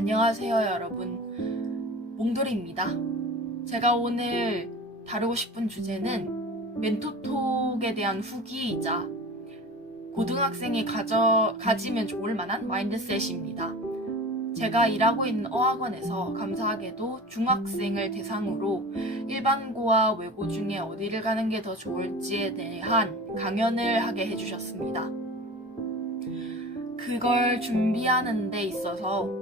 안녕하세요 여러분, 몽돌이입니다. 제가 오늘 다루고 싶은 주제는 멘토톡에 대한 후기이자 고등학생이 가지면 좋을 만한 마인드셋입니다. 제가 일하고 있는 어학원에서 감사하게도 중학생을 대상으로 일반고와 외고 중에 어디를 가는 게 더 좋을지에 대한 강연을 하게 해주셨습니다. 그걸 준비하는 데 있어서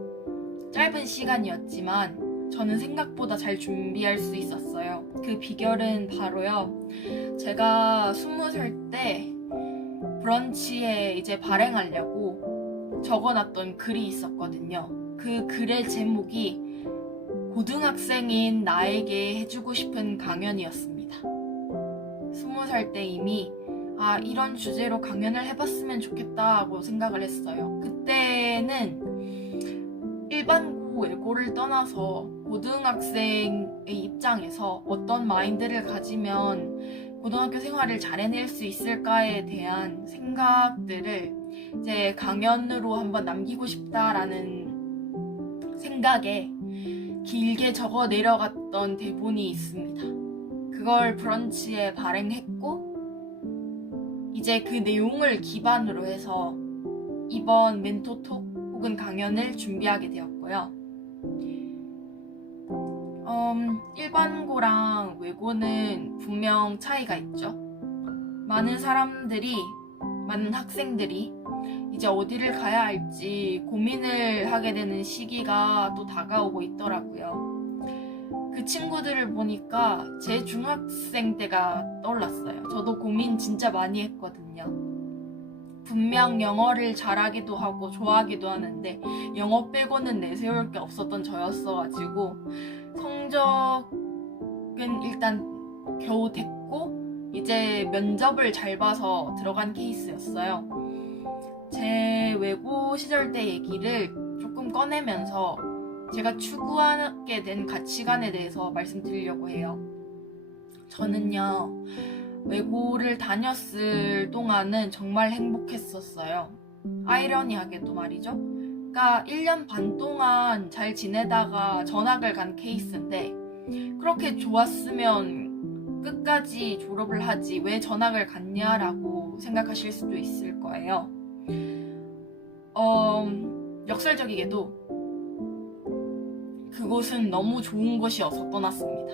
짧은 시간이었지만 저는 생각보다 잘 준비할 수 있었어요. 그 비결은 바로요, 제가 20살 때 브런치에 이제 발행하려고 적어놨던 글이 있었거든요. 그 글의 제목이 고등학생인 나에게 해주고 싶은 강연이었습니다. 20살 때 이미 이런 주제로 강연을 해봤으면 좋겠다고 생각을 했어요. 그때는 일반고, 외고를 떠나서 고등학생의 입장에서 어떤 마인드를 가지면 고등학교 생활을 잘 해낼 수 있을까에 대한 생각들을 이제 강연으로 한번 남기고 싶다라는 생각에 길게 적어 내려갔던 대본이 있습니다. 그걸 브런치에 발행했고 이제 그 내용을 기반으로 해서 이번 멘토톡 혹은 강연을 준비하게 되었고요. 일반고랑 외고는 분명 차이가 있죠. 많은 학생들이 이제 어디를 가야 할지 고민을 하게 되는 시기가 또 다가오고 있더라고요. 그 친구들을 보니까 제 중학생 때가 떠올랐어요. 저도 고민 진짜 많이 했거든요. 분명 영어를 잘하기도 하고 좋아하기도 하는데 영어 빼고는 내세울 게 없었던 저였어가지고 성적은 일단 겨우 됐고 이제 면접을 잘 봐서 들어간 케이스였어요. 제 외고 시절 때 얘기를 조금 꺼내면서 제가 추구하게 된 가치관에 대해서 말씀드리려고 해요. 저는요, 외고를 다녔을 동안은 정말 행복했었어요. 아이러니하게도 말이죠. 그러니까 1년 반 동안 잘 지내다가 전학을 간 케이스인데 그렇게 좋았으면 끝까지 졸업을 하지 왜 전학을 갔냐라고 생각하실 수도 있을 거예요. 역설적이게도 그곳은 너무 좋은 곳이어서 떠났습니다.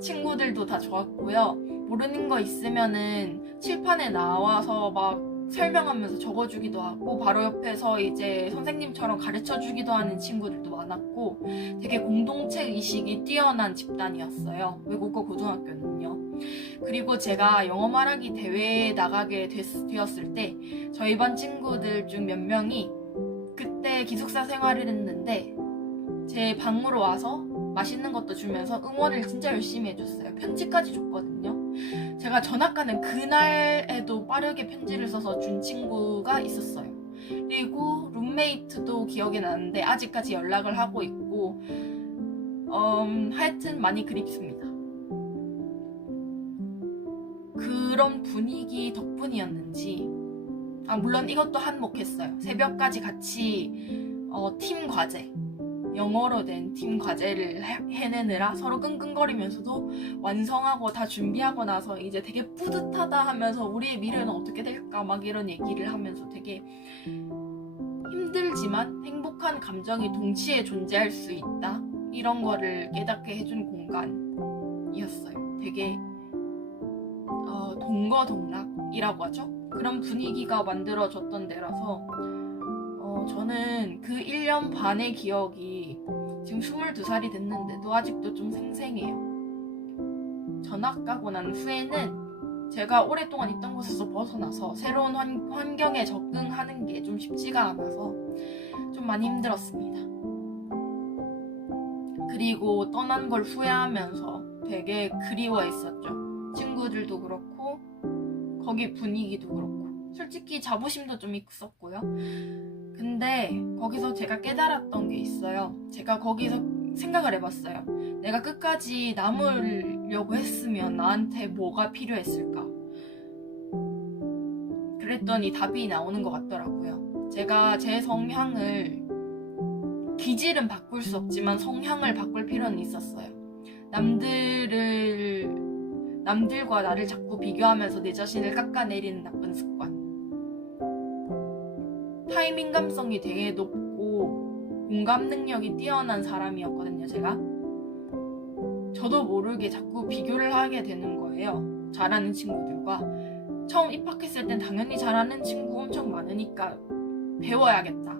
친구들도 다 좋았고요. 모르는 거 있으면은 칠판에 나와서 막 설명하면서 적어주기도 하고 바로 옆에서 이제 선생님처럼 가르쳐주기도 하는 친구들도 많았고 되게 공동체 의식이 뛰어난 집단이었어요. 외국어 고등학교는요. 그리고 제가 영어 말하기 대회에 나가게 되었을 때 저희 반 친구들 중 몇 명이 그때 기숙사 생활을 했는데 제 방으로 와서 맛있는 것도 주면서 응원을 진짜 열심히 해줬어요. 편지까지 줬거든요. 제가 전학 가는 그날에도 빠르게 편지를 써서 준 친구가 있었어요. 그리고 룸메이트도 기억이 나는데 아직까지 연락을 하고 있고 하여튼 많이 그립습니다. 그런 분위기 덕분이었는지 물론 이것도 한몫했어요. 새벽까지 같이 팀 과제, 영어로 된 팀 과제를 해내느라 서로 끙끙거리면서도 완성하고 다 준비하고 나서 이제 되게 뿌듯하다 하면서 우리의 미래는 어떻게 될까 막 이런 얘기를 하면서 되게 힘들지만 행복한 감정이 동시에 존재할 수 있다, 이런 거를 깨닫게 해준 공간이었어요. 되게 동거동락이라고 하죠. 그런 분위기가 만들어졌던 데라서 저는 그 1년 반의 기억이 지금 22살이 됐는데도 아직도 좀 생생해요. 전학 가고 난 후에는 제가 오랫동안 있던 곳에서 벗어나서 새로운 환경에 적응하는 게 좀 쉽지가 않아서 좀 많이 힘들었습니다. 그리고 떠난 걸 후회하면서 되게 그리워했었죠. 친구들도 그렇고 거기 분위기도 그렇고 솔직히 자부심도 좀 있었고요. 근데 거기서 제가 깨달았던 게 있어요. 제가 거기서 생각을 해봤어요. 내가 끝까지 남으려고 했으면 나한테 뭐가 필요했을까? 그랬더니 답이 나오는 것 같더라고요. 제가 제 성향을 기질은 바꿀 수 없지만 성향을 바꿀 필요는 있었어요. 남들과 나를 자꾸 비교하면서 내 자신을 깎아내리는 나쁜 습관. 타이밍 감성이 되게 높고 공감 능력이 뛰어난 사람이었거든요, 제가. 저도 모르게 자꾸 비교를 하게 되는 거예요, 잘하는 친구들과. 처음 입학했을 땐 당연히 잘하는 친구 엄청 많으니까 배워야겠다,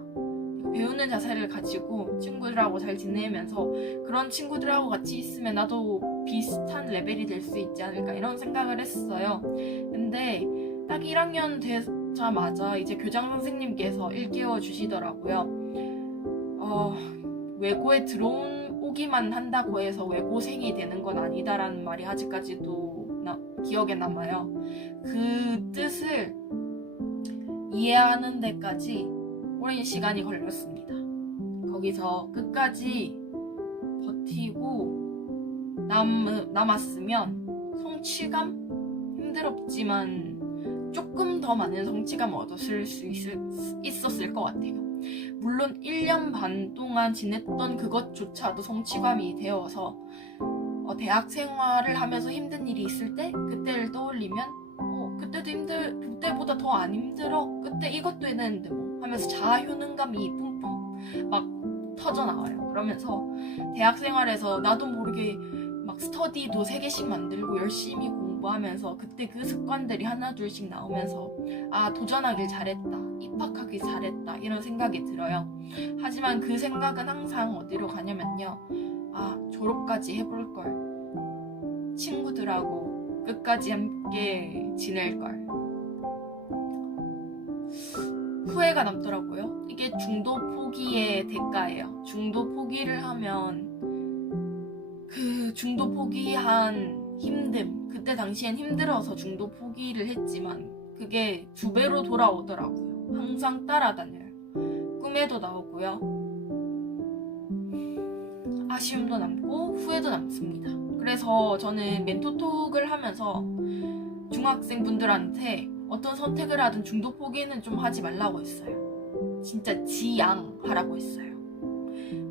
배우는 자세를 가지고 친구들하고 잘 지내면서 그런 친구들하고 같이 있으면 나도 비슷한 레벨이 될 수 있지 않을까, 이런 생각을 했어요. 근데 딱 1학년 되자마자 이제 교장 선생님께서 일깨워 주시더라고요. 외고에 들어오기만 한다고 해서 외고생이 되는 건 아니다라는 말이 아직까지도 기억에 남아요. 그 뜻을 이해하는 데까지 오랜 시간이 걸렸습니다. 거기서 끝까지 버티고 남았으면 성취감? 힘들었지만 조금 더 많은 성취감을 얻었을 수 있었을 것 같아요. 물론 1년 반 동안 지냈던 그것조차도 성취감이 되어서 대학 생활을 하면서 힘든 일이 있을 때 그때를 떠올리면 그때보다 더 안 힘들어, 그때 이것도 해냈는데 뭐 하면서 자아효능감이 뿜뿜 막 터져나와요. 그러면서 대학 생활에서 나도 모르게 막 스터디도 3개씩 만들고 열심히 공부하면서 그때 그 습관들이 하나 둘씩 나오면서 도전하길 잘했다, 입학하길 잘했다, 이런 생각이 들어요. 하지만 그 생각은 항상 어디로 가냐면요, 졸업까지 해볼걸, 친구들하고 끝까지 함께 지낼걸, 후회가 남더라고요. 이게 중도 포기의 대가예요. 중도 포기를 하면 그 중도 포기한 힘듦, 그때 당시엔 힘들어서 중도 포기를 했지만 그게 2배로 돌아오더라고요. 항상 따라다녀요. 꿈에도 나오고요, 아쉬움도 남고 후회도 남습니다. 그래서 저는 멘토톡을 하면서 중학생분들한테 어떤 선택을 하든 중도 포기는 좀 하지 말라고 했어요. 진짜 지양하라고 했어요.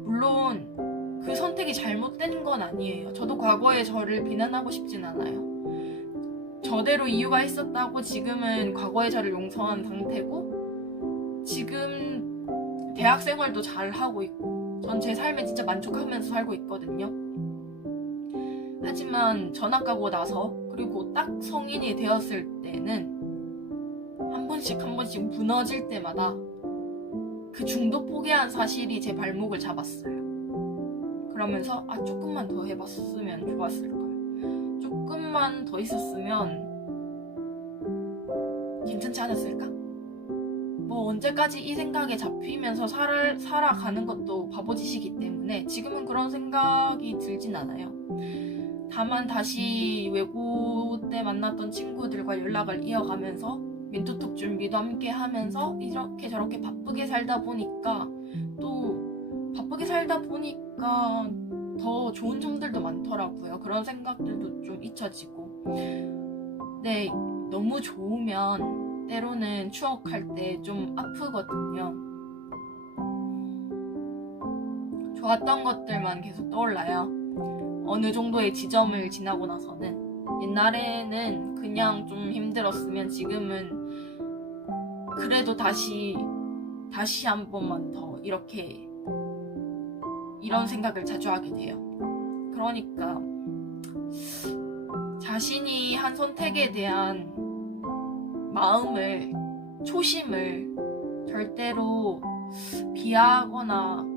물론 그 선택이 잘못된 건 아니에요. 저도 과거에 저를 비난하고 싶진 않아요. 저대로 이유가 있었다고 지금은 과거의 저를 용서한 상태고, 지금 대학 생활도 잘 하고 있고 전 제 삶에 진짜 만족하면서 살고 있거든요. 하지만 전학 가고 나서 그리고 딱 성인이 되었을 때는 한 번씩 무너질 때마다 그 중도 포기한 사실이 제 발목을 잡았어요. 그러면서 조금만 더 해봤으면 좋았을걸, 조금만 더 있었으면 괜찮지 않았을까? 뭐 언제까지 이 생각에 잡히면서 살아가는 것도 바보짓이기 때문에 지금은 그런 생각이 들진 않아요. 다만 다시 외고 때 만났던 친구들과 연락을 이어가면서 멘토톡 준비도 함께 하면서 이렇게 저렇게 바쁘게 살다 보니까 더 좋은 점들도 많더라고요. 그런 생각들도 좀 잊혀지고. 네, 너무 좋으면 때로는 추억할 때 좀 아프거든요. 좋았던 것들만 계속 떠올라요. 어느 정도의 지점을 지나고 나서는. 옛날에는 그냥 좀 힘들었으면 지금은 그래도 다시 한 번만 더 이런 생각을 자주 하게 돼요. 그러니까 자신이 한 선택에 대한 마음을, 초심을 절대로 비하하거나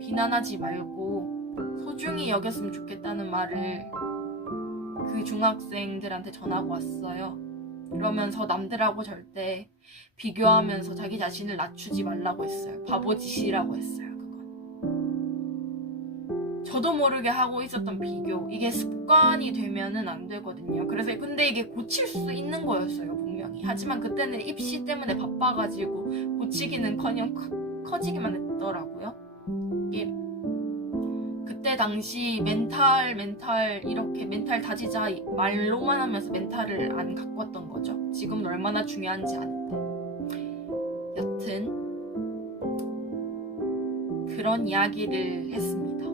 비난하지 말고 소중히 여겼으면 좋겠다는 말을 그 중학생들한테 전하고 왔어요. 그러면서 남들하고 절대 비교하면서 자기 자신을 낮추지 말라고 했어요. 바보짓이라고 했어요. 그건 저도 모르게 하고 있었던 비교, 이게 습관이 되면은 안 되거든요. 그래서 근데 이게 고칠 수 있는 거였어요, 분명히. 하지만 그때는 입시 때문에 바빠가지고 고치기는커녕 커지기만 했더라고요. 이게 그때 당시 멘탈 이렇게 멘탈 다지자 말로만 하면서 멘탈을 안 갖고 왔던 거죠. 지금은 얼마나 중요한지 아는데. 여튼 그런 이야기를 했습니다.